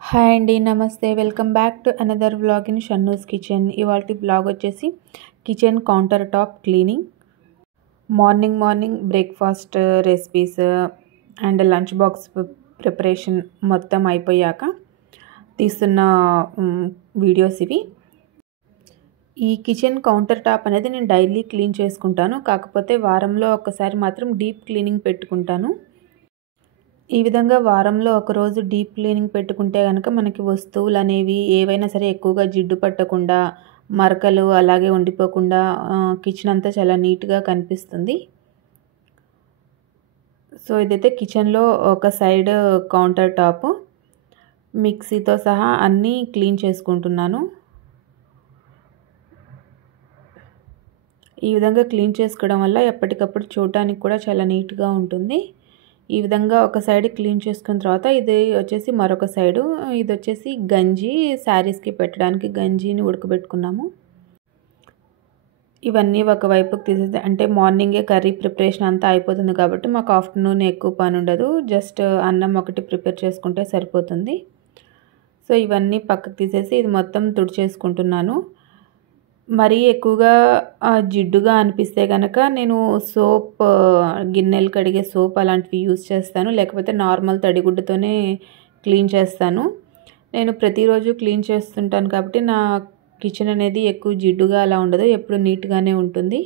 Hi అండి. నమస్తే. Welcome back to another vlog in Shannu's kitchen. ఇవాల్టి వ్లాగ్ వచ్చేసి kitchen counter top cleaning. Morning breakfast recipes and lunch box preparation మొత్తం అయిపోయాక తీస్తున్న వీడియోస్ ఇవి. ఈ కిచెన్ కౌంటర్ టాప్ అనేది నేను డైలీ క్లీన్ చేసుకుంటాను. కాకపోతే వారంలో ఒకసారి మాత్రం డీప్ క్లీనింగ్ పెట్టుకుంటాను. ఈ విధంగా వారంలో ఒకరోజు డీప్ క్లీనింగ్ పెట్టుకుంటే కనుక మనకి వస్తువులు అనేవి ఏవైనా సరే ఎక్కువగా జిడ్డు పట్టకుండా, మరకలు అలాగే ఉండిపోకుండా కిచెన్ అంతా చాలా నీట్గా కనిపిస్తుంది. సో ఇదైతే కిచెన్లో ఒక సైడ్ కౌంటర్ టాప్, మిక్సీతో సహా అన్నీ క్లీన్ చేసుకుంటున్నాను. ఈ విధంగా క్లీన్ చేసుకోవడం వల్ల ఎప్పటికప్పుడు చూడటానికి కూడా చాలా నీట్గా ఉంటుంది. ఈ విధంగా ఒక సైడ్ క్లీన్ చేసుకున్న తర్వాత ఇది వచ్చేసి మరొక సైడు, ఇది వచ్చేసి గంజి, శారీస్కి పెట్టడానికి గంజిని ఉడకబెట్టుకున్నాము. ఇవన్నీ ఒకవైపుకి తీసేసి, అంటే మార్నింగే కర్రీ ప్రిపరేషన్ అంతా అయిపోతుంది కాబట్టి మాకు ఆఫ్టర్నూన్ ఎక్కువ పని ఉండదు. జస్ట్ అన్నం ఒకటి ప్రిపేర్ చేసుకుంటే సరిపోతుంది. సో ఇవన్నీ పక్కకు తీసేసి ఇది మొత్తం తుడిచేసుకుంటున్నాను. మరీ ఎక్కువగా జిడ్డుగా అనిపిస్తే కనుక నేను సోప్, గిన్నెలు కడిగే సోప్ అలాంటివి యూజ్ చేస్తాను. లేకపోతే నార్మల్ తడిగుడ్డతోనే క్లీన్ చేస్తాను. నేను ప్రతిరోజు క్లీన్ చేస్తుంటాను కాబట్టి నా కిచెన్ అనేది ఎక్కువ జిడ్డుగా అలా ఉండదు, ఎప్పుడు నీట్గానే ఉంటుంది.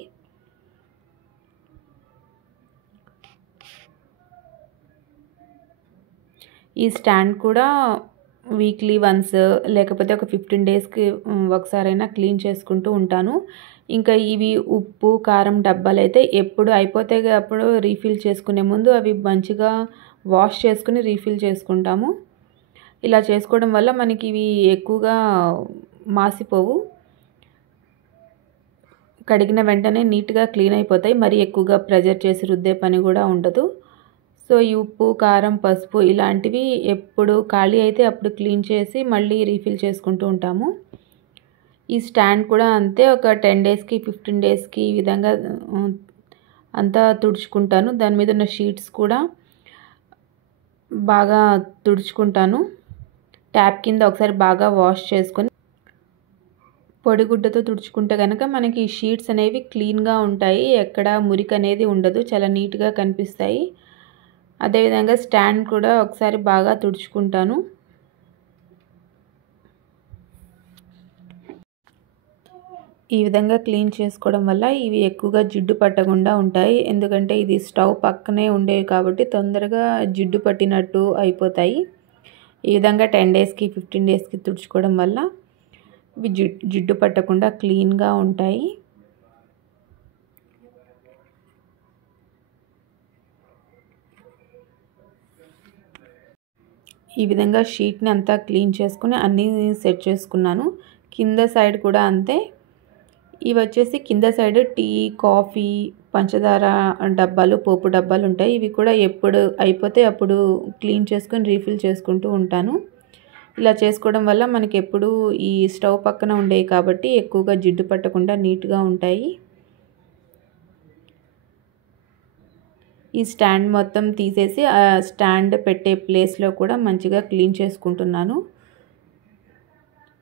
ఈ స్టాండ్ కూడా వీక్లీ వన్స్ లేకపోతే ఒక 15 డేస్కి ఒకసారైనా క్లీన్ చేసుకుంటూ ఉంటాను. ఇంకా ఇవి ఉప్పు, కారం డబ్బాలు అయితే ఎప్పుడు అయిపోతే అప్పుడు రీఫిల్ చేసుకునే ముందు అవి మంచిగా వాష్ చేసుకుని రీఫిల్ చేసుకుంటాము. ఇలా చేసుకోవడం వల్ల మనకి ఇవి ఎక్కువగా మాసిపోవు, కడిగిన వెంటనే నీట్గా క్లీన్ అయిపోతాయి. మరి ఎక్కువగా ప్రెజర్ చేసి రుద్దే పని కూడా ఉండదు. సో ఈ ఉప్పు, కారం, పసుపు ఇలాంటివి ఎప్పుడు ఖాళీ అయితే అప్పుడు క్లీన్ చేసి మళ్ళీ రీఫిల్ చేసుకుంటూ ఉంటాము. ఈ స్టాండ్ కూడా అంతే, ఒక 10 డేస్కి 15 డేస్కి ఈ విధంగా అంతా తుడుచుకుంటాను. దాని మీద ఉన్న షీట్స్ కూడా బాగా తుడుచుకుంటాను. ట్యాప్ కింద ఒకసారి బాగా వాష్ చేసుకొని పొడిగుడ్డతో తుడుచుకుంటే కనుక మనకి షీట్స్ అనేవి క్లీన్గా ఉంటాయి, ఎక్కడ మురికి అనేది ఉండదు, చాలా నీట్గా కనిపిస్తాయి. అదేవిధంగా స్టాండ్ కూడా ఒకసారి బాగా తుడుచుకుంటాను. ఈ విధంగా క్లీన్ చేసుకోవడం వల్ల ఇవి ఎక్కువగా జిడ్డు పట్టకుండా ఉంటాయి. ఎందుకంటే ఇది స్టవ్ పక్కనే ఉండేవి కాబట్టి తొందరగా జిడ్డు పట్టినట్టు అయిపోతాయి. ఈ విధంగా 10 డేస్కి 15 డేస్కి తుడుచుకోవడం వల్ల ఇవి జిడ్డు పట్టకుండా క్లీన్గా ఉంటాయి. ఈ విధంగా షీట్ని అంతా క్లీన్ చేసుకుని అన్నీ సెట్ చేసుకున్నాను. కింద సైడ్ కూడా అంతే. ఇవి వచ్చేసి కింద సైడ్ టీ, కాఫీ, పంచదార డబ్బాలు, పోపు డబ్బాలు ఉంటాయి. ఇవి కూడా ఎప్పుడు అయిపోతే అప్పుడు క్లీన్ చేసుకొని రీఫిల్ చేసుకుంటూ ఉంటాను. ఇలా చేసుకోవడం వల్ల మనకి ఎప్పుడు ఈ స్టవ్ పక్కన ఉండేవి కాబట్టి ఎక్కువగా జిడ్డు పట్టకుండా నీట్గా ఉంటాయి. ఈ స్టాండ్ మొత్తం తీసేసి ఆ స్టాండ్ పెట్టే ప్లేస్లో కూడా మంచిగా క్లీన్ చేసుకుంటున్నాను.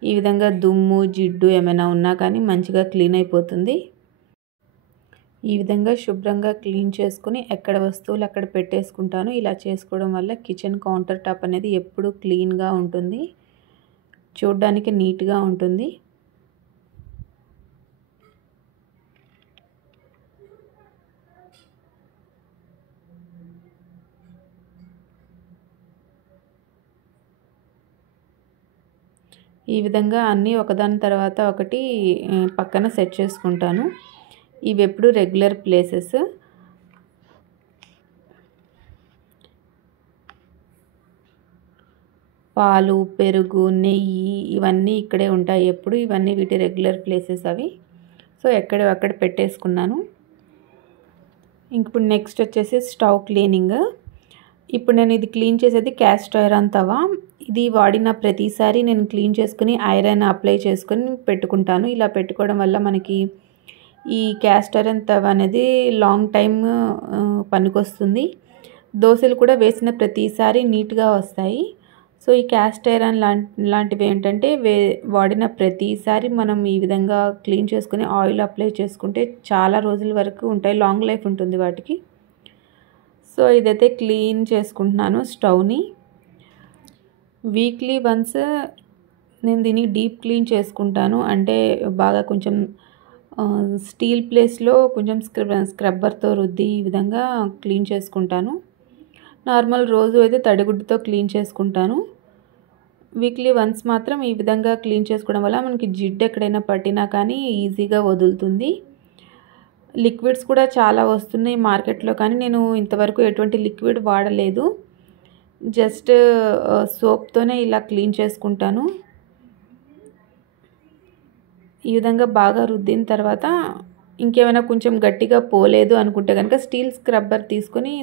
ఈ విధంగా దుమ్ము, జిడ్డు ఏమైనా ఉన్నా కానీ మంచిగా క్లీన్ అయిపోతుంది. ఈ విధంగా శుభ్రంగా క్లీన్ చేసుకుని ఎక్కడ వస్తువులు అక్కడ పెట్టేసుకుంటాను. ఇలా చేసుకోవడం వల్ల కిచెన్ కౌంటర్ టాప్ అనేది ఎప్పుడూ క్లీన్గా ఉంటుంది, చూడడానికి నీట్గా ఉంటుంది. ఈ విధంగా అన్నీ ఒకదాని తర్వాత ఒకటి పక్కన సెట్ చేసుకుంటాను. ఇవి ఎప్పుడు రెగ్యులర్ ప్లేసెస్. పాలు, పెరుగు, నెయ్యి ఇవన్నీ ఇక్కడే ఉంటాయి ఎప్పుడు. ఇవన్నీ వీటి రెగ్యులర్ ప్లేసెస్ అవి. సో అక్కడ పెట్టేసుకున్నాను. ఇప్పుడు నెక్స్ట్ వచ్చేసి స్టవ్ క్లీనింగ్. ఇప్పుడు నేను ఇది క్లీన్ చేసేది క్యాస్ట్ ఐరన్ తవా. ఇది వాడిన ప్రతిసారి నేను క్లీన్ చేసుకుని ఐరన్ అప్లై చేసుకొని పెట్టుకుంటాను. ఇలా పెట్టుకోవడం వల్ల మనకి ఈ క్యాస్ట్ ఐరన్ తవా అనేది లాంగ్ టైం పనికొస్తుంది. దోశలు కూడా వేసిన ప్రతిసారి నీట్గా వస్తాయి. సో సో ఈ క్యాస్ట్ ఐరన్ లాంటివి ఏంటంటే వాడిన ప్రతిసారి మనం ఈ విధంగా క్లీన్ చేసుకుని ఆయిల్ అప్లై చేసుకుంటే చాలా రోజుల వరకు ఉంటాయి, లాంగ్ లైఫ్ ఉంటుంది వాటికి. సో ఇదైతే క్లీన్ చేసుకుంటున్నాను స్టవ్ని. వీక్లీ వన్స్ నేను దీన్ని డీప్ క్లీన్ చేసుకుంటాను. అంటే బాగా కొంచెం స్టీల్ ప్లేస్లో కొంచెం స్క్రబ్బర్తో రుద్ది ఈ విధంగా క్లీన్ చేసుకుంటాను. నార్మల్ రోజు అయితే తడిగుడ్డుతో క్లీన్ చేసుకుంటాను. వీక్లీ వన్స్ మాత్రం ఈ విధంగా క్లీన్ చేసుకోవడం వల్ల మనకి జిడ్డు ఎక్కడైనా పట్టినా కానీ ఈజీగా వదులుతుంది. లిక్విడ్స్ కూడా చాలా వస్తున్నాయి మార్కెట్లో, కానీ నేను ఇంతవరకు ఎటువంటి లిక్విడ్ వాడలేదు. జస్ట్ సోప్తోనే ఇలా క్లీన్ చేసుకుంటాను. ఈ విధంగా బాగా రుద్దిన తర్వాత ఇంకేమైనా కొంచెం గట్టిగా పోలేదు అనుకుంటే కనుక స్టీల్ స్క్రబ్బర్ తీసుకొని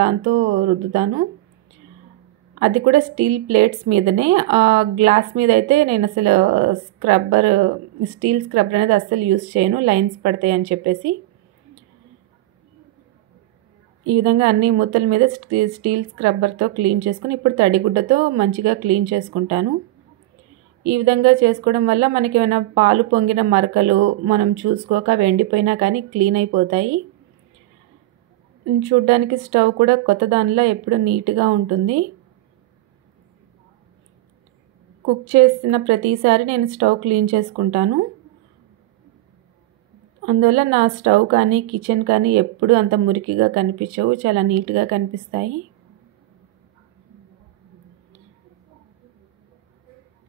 దాంతో రుద్దుతాను. అది కూడా స్టీల్ ప్లేట్స్ మీదనే. గ్లాస్ మీద అయితే నేను అసలు స్టీల్ స్క్రబ్బర్ అనేది అస్సలు యూస్ చేయను, లైన్స్ పడతాయి అని చెప్పేసి. ఈ విధంగా అన్ని మూతల మీద స్టీల్ స్క్రబ్బర్తో క్లీన్ చేసుకుని ఇప్పుడు తడిగుడ్డతో మంచిగా క్లీన్ చేసుకుంటాను. ఈ విధంగా చేసుకోవడం వల్ల మనకి ఏమైనా పాలు పొంగిన మరకలు మనం చూసుకోక ఎండిపోయినా కానీ క్లీన్ అయిపోతాయి. చూడ్డానికి స్టవ్ కూడా కొత్త దానిలా ఎప్పుడు నీట్గా ఉంటుంది. కుక్ చేసిన ప్రతిసారి నేను స్టవ్ క్లీన్ చేసుకుంటాను. అందువల్ల నా స్టవ్ కానీ కిచెన్ కానీ ఎప్పుడు అంత మురికిగా కనిపించవు, చాలా నీట్గా కనిపిస్తాయి.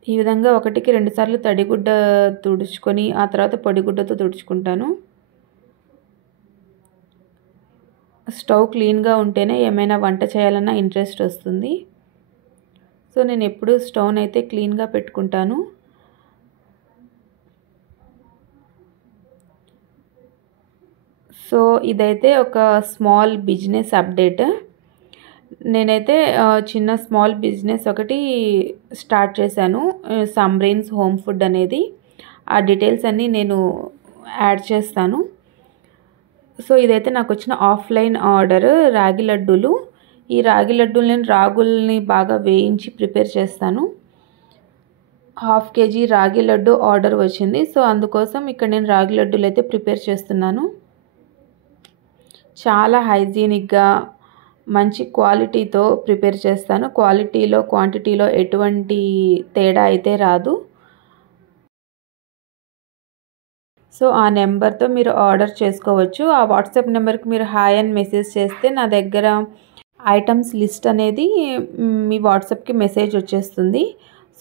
ఈ విధంగా 1కి 2 సార్లు తడిగుడ్డ తుడుచుకొని ఆ తర్వాత పొడిగుడ్డతో తుడుచుకుంటాను. స్టవ్ క్లీన్గా ఉంటేనే ఏమైనా వంట చేయాలన్నా ఇంట్రెస్ట్ వస్తుంది. సో నేను ఎప్పుడు స్టవ్ని అయితే క్లీన్గా పెట్టుకుంటాను. సో ఇదైతే ఒక స్మాల్ బిజినెస్ అప్డేట్. నేనైతే చిన్న స్మాల్ బిజినెస్ ఒకటి స్టార్ట్ చేశాను, సమ్రీన్స్ హోమ్ ఫుడ్ అనేది. ఆ డీటెయిల్స్ అన్నీ నేను యాడ్ చేస్తాను. సో ఇదైతే నాకు వచ్చిన ఆఫ్లైన్ ఆర్డర్ రాగి లడ్డూలు. ఈ రాగి లడ్డూలు నేను రాగుల్ని బాగా వేయించి ప్రిపేర్ చేస్తాను. 1/2 kg రాగి లడ్డు ఆర్డర్ వచ్చింది. సో అందుకోసం ఇక్కడ నేను రాగి లడ్డూలు అయితే ప్రిపేర్ చేస్తున్నాను. చాలా హైజీనిక్గా మంచి క్వాలిటీతో ప్రిపేర్ చేస్తాను. క్వాలిటీలో క్వాంటిటీలో ఎటువంటి తేడా అయితే రాదు. సో ఆ నెంబర్తో మీరు ఆర్డర్ చేసుకోవచ్చు. ఆ వాట్సాప్ నెంబర్కి మీరు హాయ్ అని మెసేజ్ చేస్తే నా దగ్గర ఐటమ్స్ లిస్ట్ అనేది మీ వాట్సాప్కి మెసేజ్ వచ్చేస్తుంది.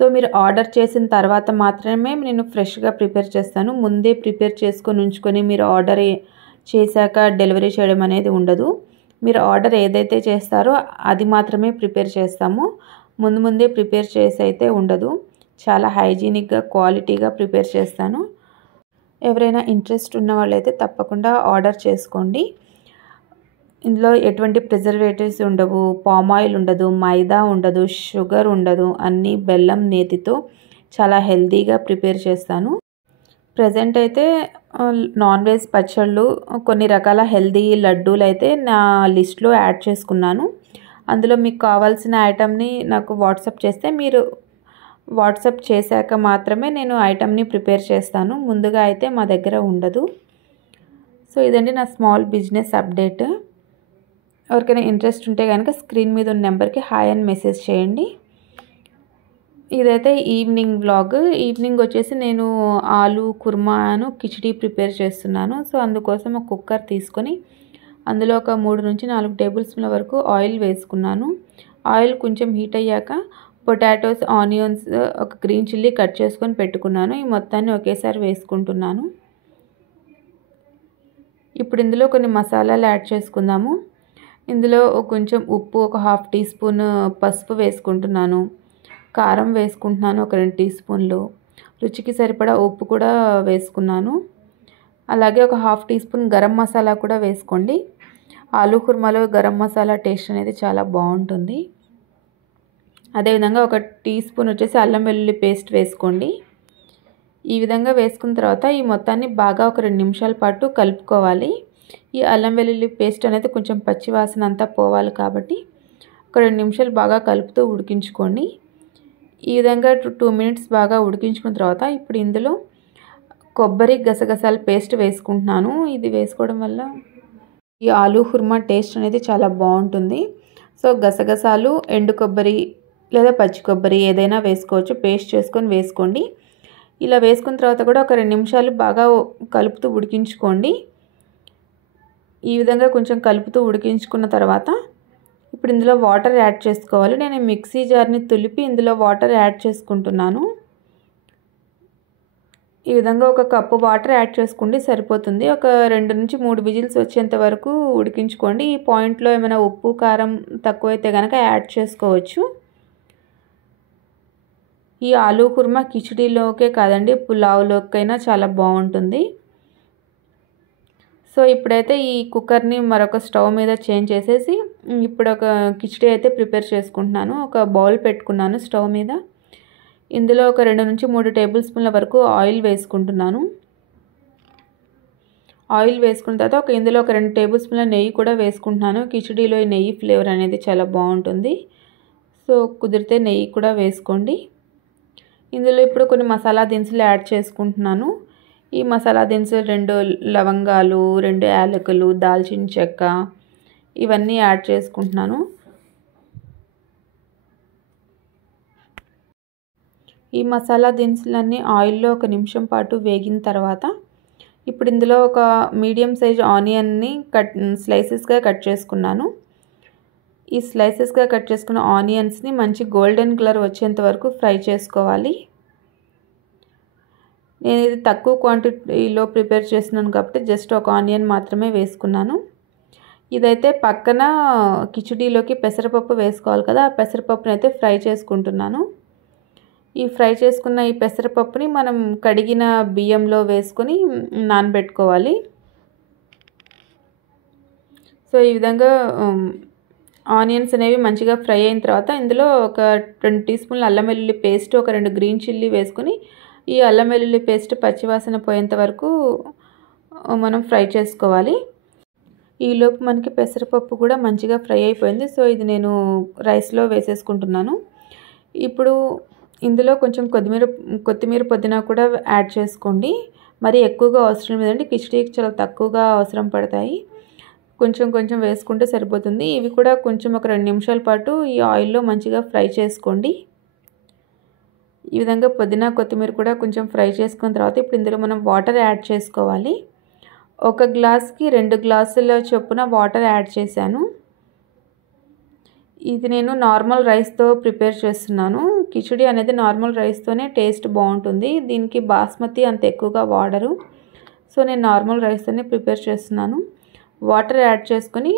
సో మీరు ఆర్డర్ చేసిన తర్వాత మాత్రమే నేను ఫ్రెష్గా ప్రిపేర్ చేస్తాను. ముందే ప్రిపేర్ చేసుకొని ఉంచుకొని మీరు ఆర్డర్ చేశాక డెలివరీ చేయడం అనేది ఉండదు. మీరు ఆర్డర్ ఏదైతే చేస్తారో అది మాత్రమే ప్రిపేర్ చేస్తాము. ముందే ప్రిపేర్ చేసి అయితే ఉండదు. చాలా హైజీనిక్గా క్వాలిటీగా ప్రిపేర్ చేస్తాను. ఎవరైనా ఇంట్రెస్ట్ ఉన్న వాళ్ళైతే తప్పకుండా ఆర్డర్ చేసుకోండి. ఇందులో ఎటువంటి ప్రిజర్వేటివ్స్ ఉండవు, పామ్ ఆయిల్ ఉండదు, మైదా ఉండదు, షుగర్ ఉండదు. అన్నీ బెల్లం నేతితో చాలా హెల్తీగా ప్రిపేర్ చేస్తాను. ప్రజెంట్ అయితే నాన్ వెజ్ పచ్చళ్ళు, కొన్ని రకాల హెల్తీ లడ్డూలు అయితే నా లిస్ట్లో యాడ్ చేసుకున్నాను. అందులో మీకు కావాల్సిన ఐటమ్ని నాకు వాట్సాప్ చేస్తే మీరు వాట్సాప్ చేశాక మాత్రమే నేను ఐటమ్ని ప్రిపేర్ చేస్తాను. ముందుగా అయితే మా దగ్గర ఉండదు. సో ఇదండి నా స్మాల్ బిజినెస్ అప్డేట్. ఎవరికైనా ఇంట్రెస్ట్ ఉంటే కనుక స్క్రీన్ మీద ఉన్న నెంబర్కి హాయ్ అని మెసేజ్ చేయండి. ఇదైతే ఈవినింగ్ వ్లాగ్. ఈవినింగ్ వచ్చేసి నేను ఆలు కుర్మాను కిచిడి ప్రిపేర్ చేస్తున్నాను. సో అందుకోసం ఒక కుక్కర్ తీసుకొని అందులో ఒక 3 నుంచి 4 టేబుల్ స్పూన్ల వరకు ఆయిల్ వేసుకున్నాను. ఆయిల్ కొంచెం హీట్ అయ్యాక పొటాటోస్, ఆనియన్స్, ఒక గ్రీన్ చిల్లీ కట్ చేసుకొని పెట్టుకున్నాను. ఈ మొత్తాన్ని ఒకేసారి వేసుకుంటున్నాను. ఇప్పుడు ఇందులో కొన్ని మసాలాలు యాడ్ చేసుకుందాము. ఇందులో కొంచెం ఉప్పు, ఒక 1/2 టీ స్పూన్ పసుపు వేసుకుంటున్నాను. కారం వేసుకుంటున్నాను, ఒక 2 టీ స్పూన్లు. రుచికి సరిపడా ఉప్పు కూడా వేసుకున్నాను. అలాగే ఒక 1/2 టీ స్పూన్ గరం మసాలా కూడా వేసుకోండి. ఆలు కుర్మాలో గరం మసాలా టేస్ట్ అనేది చాలా బాగుంటుంది. అదేవిధంగా ఒక టీ స్పూన్ వచ్చేసి అల్లం వెల్లుల్లి పేస్ట్ వేసుకోండి. ఈ విధంగా వేసుకున్న తర్వాత ఈ మొత్తాన్ని బాగా ఒక 2 నిమిషాల పాటు కలుపుకోవాలి. ఈ అల్లం వెల్లుల్లి పేస్ట్ అనేది కొంచెం పచ్చి వాసన అంతా పోవాలి కాబట్టి ఒక 2 నిమిషాలు బాగా కలుపుతూ ఉడికించుకోండి. ఈ విధంగా 2 మినిట్స్ బాగా ఉడికించుకున్న తర్వాత ఇప్పుడు ఇందులో కొబ్బరి గసగసాల పేస్ట్ వేసుకుంటున్నాను. ఇది వేసుకోవడం వల్ల ఈ ఆలూ కుర్మా టేస్ట్ అనేది చాలా బాగుంటుంది. సో గసగసాలు, ఎండు కొబ్బరి లేదా పచ్చి కొబ్బరి ఏదైనా వేసుకోవచ్చు, పేస్ట్ చేసుకొని వేసుకోండి. ఇలా వేసుకున్న తర్వాత కూడా ఒక 2 నిమిషాలు బాగా కలుపుతూ ఉడికించుకోండి. ఈ విధంగా కొంచెం కలుపుతూ ఉడికించుకున్న తర్వాత ఇప్పుడు ఇందులో వాటర్ యాడ్ చేసుకోవాలి. నేను మిక్సీ జార్ని తులిపి ఇందులో వాటర్ యాడ్ చేసుకుంటున్నాను. ఈ విధంగా ఒక కప్పు వాటర్ యాడ్ చేసుకోండి సరిపోతుంది. ఒక 2 నుంచి 3 విజిల్స్ వచ్చేంత వరకు ఉడికించుకోండి. ఈ పాయింట్లో ఏమైనా ఉప్పు కారం తక్కువైతే కనుక యాడ్ చేసుకోవచ్చు. ఈ ఆలూ కుర్మా కిచిడీలోకే కాదండి, పులావ్లోకైనా చాలా బాగుంటుంది. సో ఇప్పుడైతే ఈ కుక్కర్ని మరొక స్టవ్ మీద చేంజ్ చేసేసి ఇప్పుడు ఒక కిచిడీ అయితే ప్రిపేర్ చేసుకుంటున్నాను. ఒక బౌల్ పెట్టుకున్నాను స్టవ్ మీద. ఇందులో ఒక 2 నుంచి 3 టేబుల్ స్పూన్ల వరకు ఆయిల్ వేసుకుంటున్నాను. ఆయిల్ వేసుకున్న తర్వాత ఇందులో ఒక 2 టేబుల్ స్పూన్ల నెయ్యి కూడా వేసుకుంటున్నాను. కిచిడీలో ఈ నెయ్యి ఫ్లేవర్ అనేది చాలా బాగుంటుంది. సో కుదిరితే నెయ్యి కూడా వేసుకోండి. ఇందులో ఇప్పుడు కొన్ని మసాలా దినుసులు యాడ్ చేసుకుంటున్నాను. ఈ మసాలా దినుసులు 2 లవంగాలు, 2 యాలకులు, దాల్చిన చెక్క ఇవన్నీ యాడ్ చేసుకుంటున్నాను. ఈ మసాలా దినుసులన్నీ ఆయిల్లో 1 నిమిషం పాటు వేగిన తర్వాత ఇప్పుడు ఇందులో ఒక మీడియం సైజ్ ఆనియన్ని స్లైసెస్గా కట్ చేసుకున్నాను. ఈ స్లైసెస్గా కట్ చేసుకున్న ఆనియన్స్ని మంచి గోల్డెన్ కలర్ వచ్చేంత వరకు ఫ్రై చేసుకోవాలి. నేను ఇది తక్కువ క్వాంటిటీలో ప్రిపేర్ చేస్తున్నాను కాబట్టి జస్ట్ ఒక ఆనియన్ మాత్రమే వేసుకున్నాను. ఇదైతే పక్కన కిచిడీలోకి పెసరపప్పు వేసుకోవాలి కదా, ఆ పెసరపప్పుని అయితే ఫ్రై చేసుకుంటున్నాను. ఈ ఫ్రై చేసుకున్న ఈ పెసరపప్పుని మనం కడిగిన బియ్యంలో వేసుకొని నానబెట్టుకోవాలి. సో ఈ విధంగా ఆనియన్స్ అనేవి మంచిగా ఫ్రై అయిన తర్వాత ఇందులో ఒక 2 టీ స్పూన్ల అల్లం వెల్లుల్లి పేస్ట్, ఒక 2 గ్రీన్ చిల్లీ వేసుకొని ఈ అల్లం వెల్లుల్లి పేస్ట్ పచ్చివాసన పోయేంత వరకు మనం ఫ్రై చేసుకోవాలి. ఈలోపు మనకి పెసరపప్పు కూడా మంచిగా ఫ్రై అయిపోయింది. సో ఇది నేను రైస్లో వేసేసుకుంటున్నాను. ఇప్పుడు ఇందులో కొంచెం కొత్తిమీర పుదీనా కూడా యాడ్ చేసుకోండి. మరి ఎక్కువగా అవసరం లేదండి, కిచిడీకి చాలా తక్కువగా అవసరం పడతాయి. కొంచెం కొంచెం వేసుకుంటే సరిపోతుంది. ఇవి కూడా కొంచెం ఒక 2 నిమిషాల పాటు ఈ ఆయిల్లో మంచిగా ఫ్రై చేసుకోండి. ఈ విధంగా పుదీనా, కొత్తిమీర కూడా కొంచెం ఫ్రై చేసుకున్న తర్వాత ఇప్పుడు ఇందులో మనం వాటర్ యాడ్ చేసుకోవాలి. 1 గ్లాస్కి 2 గ్లాసుల చొప్పున వాటర్ యాడ్ చేశాను. ఇది నేను నార్మల్ రైస్తో ప్రిపేర్ చేస్తున్నాను. కిచిడీ అనేది నార్మల్ రైస్తోనే టేస్ట్ బాగుంటుంది. దీనికి బాస్మతి అంత ఎక్కువగా వాడరు. సో నేను నార్మల్ రైస్తోనే ప్రిపేర్ చేస్తున్నాను. వాటర్ యాడ్ చేసుకొని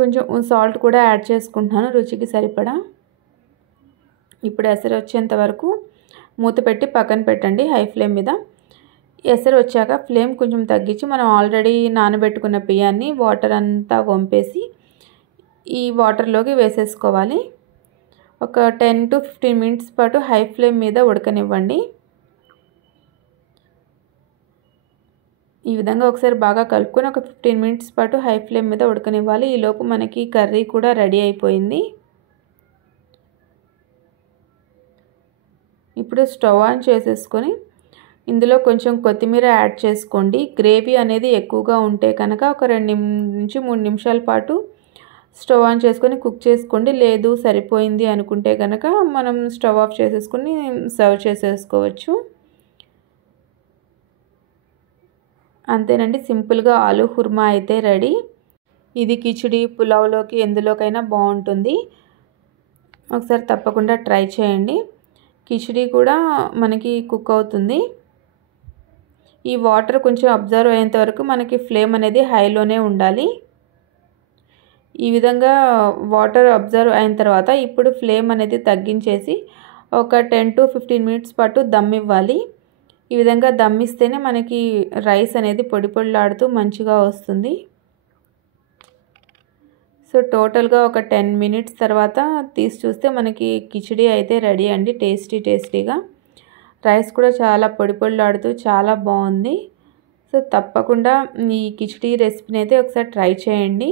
కొంచెం సాల్ట్ కూడా యాడ్ చేసుకుంటున్నాను రుచికి సరిపడా. ఇప్పుడు ఎసరు వచ్చేంత వరకు మూత పెట్టి పక్కన పెట్టండి హై ఫ్లేమ్ మీద. ఎసరు వచ్చాక ఫ్లేమ్ కొంచెం తగ్గించి మనం ఆల్రెడీ నానబెట్టుకున్న బియ్యాన్ని వాటర్ అంతా వంపేసి ఈ వాటర్లోకి వేసేసుకోవాలి. ఒక 10 to 15 మినిట్స్ పాటు హై ఫ్లేమ్ మీద ఉడకనివ్వండి. ఈ విధంగా ఒకసారి బాగా కలుపుకొని ఒక 15 మినిట్స్ పాటు హై ఫ్లేమ్ మీద ఉడకనివ్వాలి. ఈలోపు మనకి కర్రీ కూడా రెడీ అయిపోయింది. ఇప్పుడు స్టవ్ ఆన్ చేసేసుకొని ఇందులో కొంచెం కొత్తిమీర యాడ్ చేసుకోండి. గ్రేవీ అనేది ఎక్కువగా ఉంటే కనుక ఒక 2 నుంచి 3 నిమిషాల పాటు స్టవ్ ఆన్ చేసుకొని కుక్ చేసుకోండి. లేదు సరిపోయింది అనుకుంటే కనుక మనం స్టవ్ ఆఫ్ చేసేసుకొని సర్వ్ చేసేసుకోవచ్చు. అంతేనండి, సింపుల్గా ఆలూ కుర్మా అయితే రెడీ. ఇది కిచిడీ, పులావ్లోకి ఎందులోకైనా బాగుంటుంది. ఒకసారి తప్పకుండా ట్రై చేయండి. కిచిడీ కూడా మనకి కుక్ అవుతుంది. ఈ వాటర్ కొంచెం అబ్జర్వ్ అయ్యేంత వరకు మనకి ఫ్లేమ్ అనేది హైలోనే ఉండాలి. ఈ విధంగా వాటర్ అబ్జర్వ్ అయిన తర్వాత ఇప్పుడు ఫ్లేమ్ అనేది తగ్గించేసి ఒక 10 to 15 మినిట్స్ పాటు దమ్ ఇవ్వాలి. ఈ విధంగా దమ్ ఇస్తేనే మనకి రైస్ అనేది పొడి పొడిలాడుతూ మంచిగా వస్తుంది. సో టోటల్గా ఒక 10 మినిట్స్ తర్వాత తీసి చూస్తే మనకి కిచిడీ అయితే రెడీ అండి. టేస్టీగా రైస్ కూడా చాలా పొడి పొడిలాడుతూ చాలా బాగుంది. సో తప్పకుండా ఈ కిచిడీ రెసిపీని అయితే ఒకసారి ట్రై చేయండి.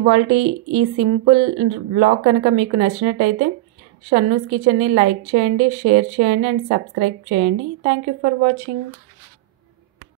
ఇవాల్టి ఈ సింపుల్ వ్లాగ్ కనుక మీకు నచ్చినట్టయితే షన్నూస్ కిచెన్ని లైక్ చేయండి, షేర్ చేయండి అండ్ సబ్స్క్రైబ్ చేయండి. Thank you for watching.